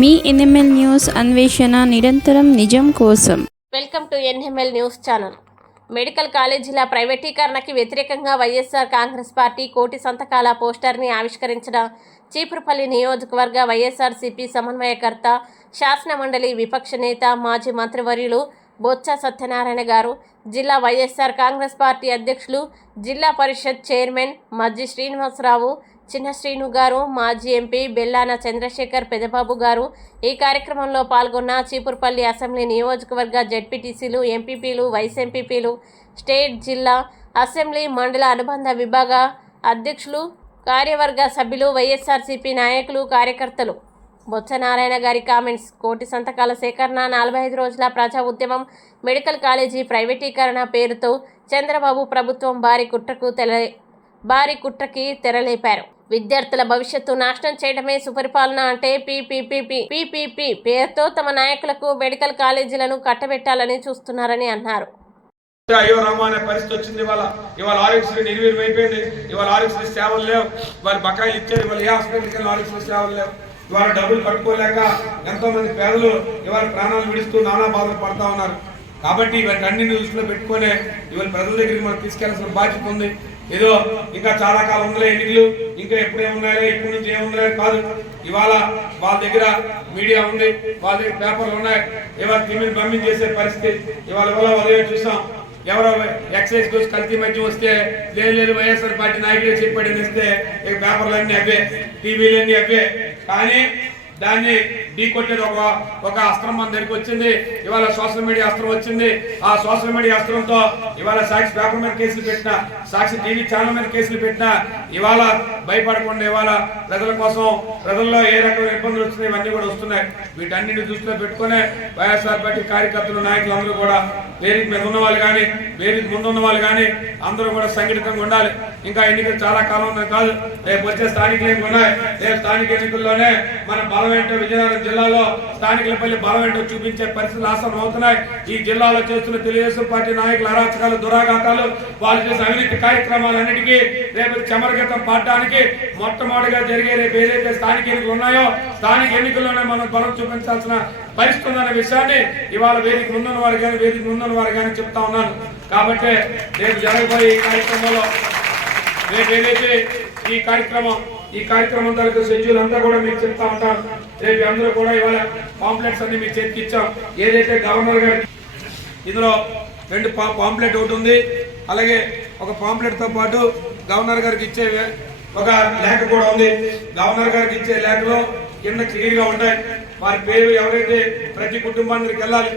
మీ NML news అన్వేషణ నిరంతరం నిజం కోసం. Welcome to NML news channel. Medical కాలేజీల ప్రైవేటీకరణకి వ్యతిరేకంగా వైఎస్ఆర్ కాంగ్రెస్ పార్టీ కోటి సంతకాల పోస్టర్ని ఆవిష్కరించిన చీపురుపల్లి నియోజకవర్గ వైఎస్ఆర్సీపీ సమన్వయకర్త శాసన మండలి విపక్ష నేత మాజీ మంత్రివర్యులు బొత్స సత్యనారాయణ గారు జిల్లా వైఎస్ఆర్ కాంగ్రెస్ పార్టీ అధ్యక్షులు జిల్లా పరిషత్ చైర్మన్ మజ్జి శ్రీనివాసరావు చిన్న శ్రీను గారు మాజీ ఎంపీ బెల్లాన చంద్రశేఖర్ పెదబాబు గారు ఈ కార్యక్రమంలో పాల్గొన్న చీపుర్పల్లి అసెంబ్లీ నియోజకవర్గ జడ్పీటీసీలు ఎంపీపీలు వైస్ ఎంపీపీలు స్టేట్ జిల్లా అసెంబ్లీ మండల అనుబంధ విభాగ అధ్యక్షులు కార్యవర్గ సభ్యులు వైఎస్ఆర్సీపీ నాయకులు కార్యకర్తలు. బొత్స నారాయణ గారి కామెంట్స్ కోటి సంతకాల సేకరణ నలభై ఐదు రోజుల ప్రజా ఉద్యమం మెడికల్ కాలేజీ ప్రైవేటీకరణ పేరుతో చంద్రబాబు ప్రభుత్వం భారీ కుట్రకు తెల భారీ కుట్రకి తెరలేపారు. విద్యార్థుల భవిష్యత్తు నాశనం చేయడమే సుపరిపాలన అంటే పీపీపీపీ పీపీపీ పేరుతో తమ నాయకులకు మెడికల్ కాలేజీలను కట్టబెట్టాలని చూస్తున్నారని అన్నారు. అయ్యో రామా అనే పరిస్థితి వచ్చింది ఇవాళ. ఇవాళ ఆరోగ్యశ్రీ నిర్వీర్యం అయిపోయింది. ఇవాళ ఆరోగ్యశ్రీ సేవలు లేవు. వారి బకాయిలు ఇచ్చారు. ఇవాళ ఏ హాస్పిటల్కి ఆరోగ్యశ్రీ సేవలు లేవు. ఇవాళ డబ్బులు కట్టుకోలేక ఎంతో మంది పేదలు ఇవాళ ప్రాణాలు విడుస్తూ నానా బాధలు పడతా ఉన్నారు. కాబట్టి ఇవన్నీ అన్ని దృష్టిలో పెట్టుకొని ఇవాళ ప్రజల దగ్గరికి మనం తీసుకెళ్ళాల్సిన బాధ్యత ఉంది. ఏదో ఇంకా చాలా కాలం ఉందిలే ఎన్నికలు ఇంకా ఎప్పుడే ఉన్నాయో ఇప్పటి నుంచి ఏమున్నాయో కాదు. ఇవాళ వాళ్ళ దగ్గర మీడియా ఉంది వాళ్ళ దగ్గర పేపర్లు ఉన్నాయి. ఇవాళ తిమ్మిని పంపించేసే పరిస్థితి. ఇవాళ ఇవాళ వాళ్ళు చూసాం. ఎవరో ఎక్సైజ్ కోసం కల్తీ మధ్య వస్తే లేదు లేదు వైఎస్ఆర్ పార్టీ నాయకులు చెప్పాడని ఇస్తే ఇక పేపర్లు అన్ని అవే టీవీలు అన్ని అవే. కానీ దాన్ని ఢీ కొట్టిన ఒక ఒక అస్త్రం మన దగ్గరికి వచ్చింది. ఇవాళ సోషల్ మీడియా అస్త్రం వచ్చింది. ఆ సోషల్ మీడియా అస్త్రంతో ఇవాళ సాక్షి పేపర్ మీద కేసులు పెట్టిన సాక్షి టీవీ ఛానల్ మీద కేసులు పెట్టిన ఇవాళ భయపడకుండా ఇవాళ ప్రజల కోసం ప్రజల్లో ఏ రకమైన ఇబ్బందులు వస్తున్నాయి ఇవన్నీ కూడా వస్తున్నాయి. వీటన్నిటిని దృష్టిలో పెట్టుకునే వైఎస్ఆర్ పార్టీ కార్యకర్తలు నాయకులు అందరూ కూడా వేదిక మీద ఉన్న వాళ్ళు కానీ వేదిక ముందు ఉన్న వాళ్ళు కానీ అందరూ కూడా సంఘటితంగా ఉండాలి. ఇంకా ఎన్నికలు చాలా కాలం ఉన్నాయి కాదు. రేపు వచ్చే స్థానిక ఎన్నికలు ఉన్నాయి. రేపు స్థానిక ఎన్నికల్లోనే మన బలమేంటో విజయనగరం జిల్లాలో స్థానికులపల్లి బలమేంటో చూపించే పరిస్థితులు ఆసనం అవుతున్నాయి. ఈ జిల్లాలో చేస్తున్న తెలుగుదేశం పార్టీ నాయకుల అరాచకాలు దురాఘాతాలు వాళ్ళు చేసే అవినీతి కార్యక్రమాలన్నిటికీ రేపు చమరగతం పాడడానికి మొట్టమొదటిగా జరిగే రేపు ఏదైతే స్థానిక ఎన్నికలు ఉన్నాయో స్థానిక ఎన్నికల్లోనే మనం బలం చూపించాల్సిన పరిస్థితి ఉందన్న విషయాన్ని ఇవాళ వేదిక ముందున్న వారు కానీ వేదిక ముందున్న వారు కానీ చెప్తా ఉన్నాను. కాబట్టి రేపు జరగబోయే ఈ కార్యక్రమంలో రేపు ఏదైతే ఈ కార్యక్రమం ఈ కార్యక్రమం తాలూకు షెడ్యూల్ అంతా కూడా మీకు చెప్తా ఉంటాను రేపు అందరూ కూడా ఇవాళ పాంప్లెట్స్ అన్ని మీ చేతికి ఇచ్చాం. ఏదైతే గవర్నర్ గారి ఇందులో రెండు పా పాంప్లెట్ ఒకటి ఉంది. అలాగే ఒక పాంప్లెట్తో పాటు గవర్నర్ గారికి ఇచ్చే ఒక లేఖ కూడా ఉంది. గవర్నర్ గారికి ఇచ్చే లేఖలో కింద క్లియర్గా ఉంటాయి. వారి పేరు ఎవరైతే ప్రతి కుటుంబానికి వెళ్ళాలి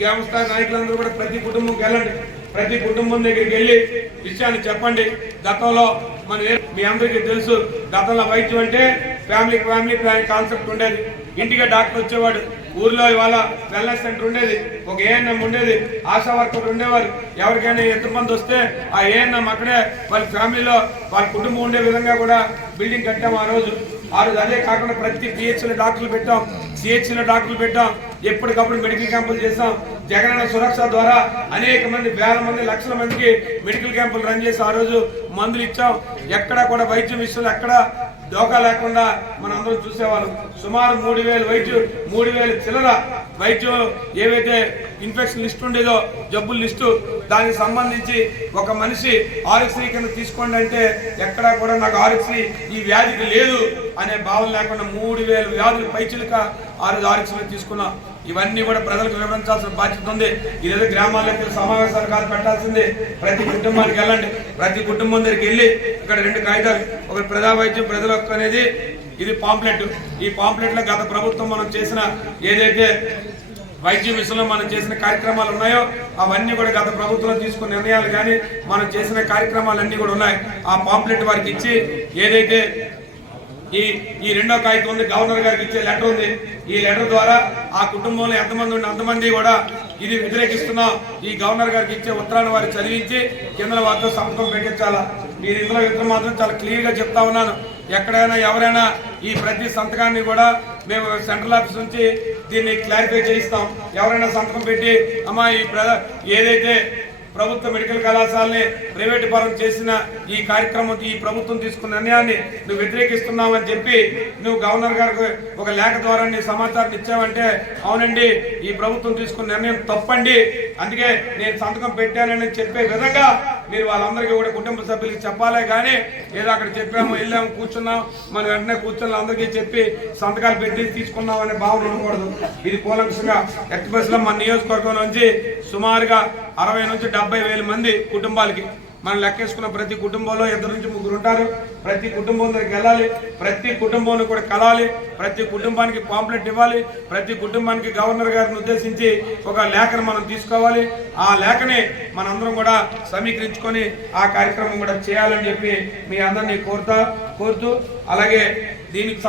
గ్రామస్థాయి నాయకులందరూ కూడా ప్రతి కుటుంబంకి వెళ్ళండి. ప్రతి కుటుంబం దగ్గరికి వెళ్ళి విషయాన్ని చెప్పండి. గతంలో మనం మీ అందరికీ తెలుసు గతంలో వైద్యం అంటే ఫ్యామిలీ ఫ్యామిలీ ప్లాన్ కాన్సెప్ట్ ఉండేది. ఇంటికి డాక్టర్ వచ్చేవాడు ఊర్లో ఇవాళ వెల్నెస్ సెంటర్ ఉండేది ఒక ఏఎన్ఎం ఉండేది ఆశా వర్కర్ ఉండేవారు. ఎవరికైనా ఎంతమంది వస్తే ఆ ఏఎన్ఎం అక్కడే వాళ్ళ ఫ్యామిలీలో వాళ్ళ కుటుంబం ఉండే విధంగా కూడా బిల్డింగ్ కట్టాం ఆ రోజు. ఆరు అదే కాకుండా ప్రతి పిహెచ్లో డాక్టర్లు పెట్టాం. సిహెచ్లో డాక్టర్లు పెట్టాం. ఎప్పటికప్పుడు మెడికల్ క్యాంపులు చేసాం జగనన్న సురక్ష ద్వారా అనేక మంది వేల మంది లక్షల మందికి మెడికల్ క్యాంపులు రన్ చేసి ఆ రోజు మందులు ఇచ్చాం. ఎక్కడ కూడా వైద్యం విషయంలో ఎక్కడ దోకా లేకుండా మనం అందరం చూసేవాళ్ళం. సుమారు మూడు వేల వైద్యం మూడు వేలు చిల్లర వైద్యం ఏవైతే ఇన్ఫెక్షన్ లిస్ట్ ఉండేదో జబ్బుల లిస్టు దానికి సంబంధించి ఒక మనిషి ఆరోగ్యశ్రీ కింద తీసుకోండి అంటే ఎక్కడా కూడా నాకు ఆరోగ్యశ్రీ ఈ వ్యాధికి లేదు అనే భావన లేకుండా మూడు వేలు వ్యాధులు పైచిలుక ఆ రోజు ఆరోగ్యశ్రీ తీసుకున్నాం. ఇవన్నీ కూడా ప్రజలకు వివరించాల్సిన బాధ్యత ఉంది. ఇదేదో గ్రామాల్లోకి సమావేశాలు కాదు పెట్టాల్సింది. ప్రతి కుటుంబానికి వెళ్ళండి. ప్రతి కుటుంబం దగ్గరికి వెళ్ళి ఇక్కడ రెండు కాగితాలు ఒక ప్రజా వైద్యం ప్రజల హక్కు అనేది ఇది పాంప్లెట్. ఈ పాంప్లెట్లో గత ప్రభుత్వం మనం చేసిన ఏదైతే వైద్యం విషయంలో మనం చేసిన కార్యక్రమాలు ఉన్నాయో అవన్నీ కూడా గత ప్రభుత్వం తీసుకున్న నిర్ణయాలు కానీ మనం చేసిన కార్యక్రమాలన్నీ కూడా ఉన్నాయి. ఆ పాంప్లెట్ వారికి ఇచ్చి ఏదైతే ఈ ఈ రెండో కాగితం ఉంది గవర్నర్ గారికి ఇచ్చే లెటర్ ఉంది ఈ లెటర్ ద్వారా ఆ కుటుంబంలో ఎంతమంది ఉండి అంతమంది కూడా ఇది వ్యతిరేకిస్తున్నాం ఈ గవర్నర్ గారికి ఇచ్చే ఉత్తరాన్ని వారికి చదివించి కింద వారితో సంతకం పెట్టించాలా? మీరు ఇందులో ఇద్దరు మాత్రం చాలా క్లియర్గా చెప్తా ఉన్నాను. ఎక్కడైనా ఎవరైనా ఈ ప్రతి సంతకాన్ని కూడా మేము సెంట్రల్ ఆఫీస్ నుంచి దీన్ని క్లారిఫై చేయిస్తాం. ఎవరైనా సంతకం పెట్టి అమ్మా ఈ ప్ర- ఏదైతే ప్రభుత్వ మెడికల్ కళాశాలని ప్రైవేట్ పరం చేసిన ఈ కార్యక్రమం ఈ ప్రభుత్వం తీసుకున్న నిర్ణయాన్ని నువ్వు వ్యతిరేకిస్తున్నావని చెప్పి నువ్వు గవర్నర్ గారికి ఒక లేఖ ద్వారా నీ సమాచారం ఇచ్చావంటే అవునండి ఈ ప్రభుత్వం తీసుకున్న నిర్ణయం తప్పండి. అందుకే నేను సంతకం పెట్టానని చెప్పే విధంగా మీరు వాళ్ళందరికీ కూడా కుటుంబ సభ్యులకి చెప్పాలే కానీ ఏదో అక్కడ చెప్పాము వెళ్ళాము కూర్చున్నాం. మనం వెంటనే కూర్చున్న అందరికీ చెప్పి సంతకాలు పెట్టి తీసుకున్నాం అనే భావన ఉండకూడదు. ఇది కూలంకషంగా ఎక్స్ప్రెస్లో మన నియోజకవర్గం నుంచి సుమారుగా అరవై నుంచి డెబ్బై వేల మంది కుటుంబాలకి మనం లెక్కేసుకున్న ప్రతి కుటుంబంలో ఇద్దరు నుంచి ముగ్గురు ఉంటారు. ప్రతి కుటుంబం దగ్గరికి వెళ్ళాలి. ప్రతి కుటుంబాన్ని కూడా కలాలి. ప్రతి కుటుంబానికి పాంప్లెట్ ఇవ్వాలి. ప్రతి కుటుంబానికి గవర్నర్ గారిని ఉద్దేశించి ఒక లేఖను మనం తీసుకోవాలి. ఆ లేఖని మనందరం కూడా సమీకరించుకొని ఆ కార్యక్రమం కూడా చేయాలని చెప్పి మీ అందరినీ కోరుతా కోరుతూ అలాగే దీనికి